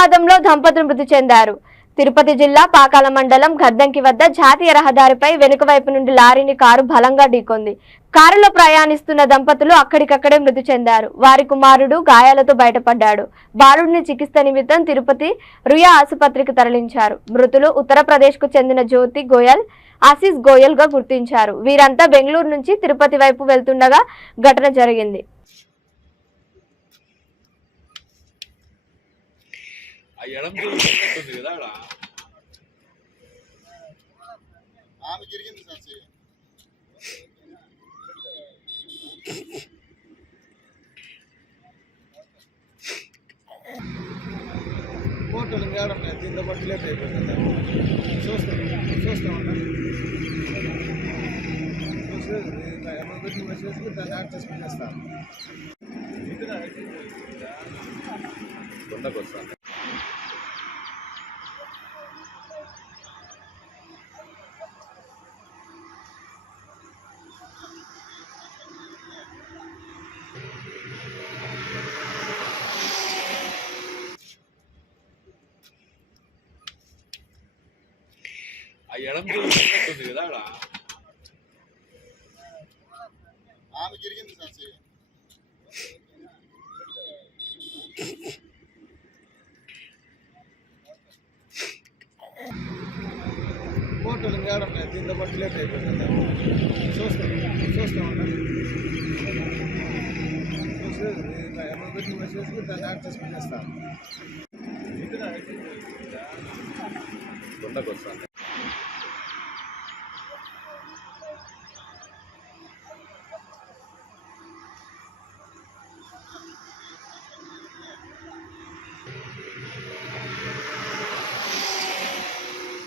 ప్రమాదంలో దంపతులు మృతి చెందారు. తిరుపతి జిల్లా పాకాల మండలం గద్దంకి వద్ద జాతీయ రహదారిపై వెనుక వైపు నుండి లారీని కారు బలంగా ఢీకొంది. కారులో ప్రయాణిస్తున్న దంపతులు అక్కడికక్కడే మృతి చెందారు. వారి కుమారుడు గాయాలతో బయటపడ్డాడు. బాలుడిని చికిత్స నిమిత్తం తిరుపతి రుయా ఆసుపత్రికి తరలించారు. మృతులు ఉత్తరప్రదేశ్ కు చెందిన జ్యోతి గోయల్, ఆశీష్ గోయల్ గా గుర్తించారు. వీరంతా బెంగళూరు నుంచి తిరుపతి వైపు వెళ్తుండగా ఘటన జరిగింది. ఫోటోలు కావడం దీంతో పాటు లేట్ అయిపోతుంది. చూస్తాం మెసేజ్కి దాన్ని యాక్సెస్ చేస్తాం. కదా ఆమె జరిగింది సార్. ఫోటోలు కావడం దీంతో పాటు లేట్ అయిపోతుంది. చూస్తాం మెసేజ్కి దాన్ని యాక్సెస్ చేస్తాం.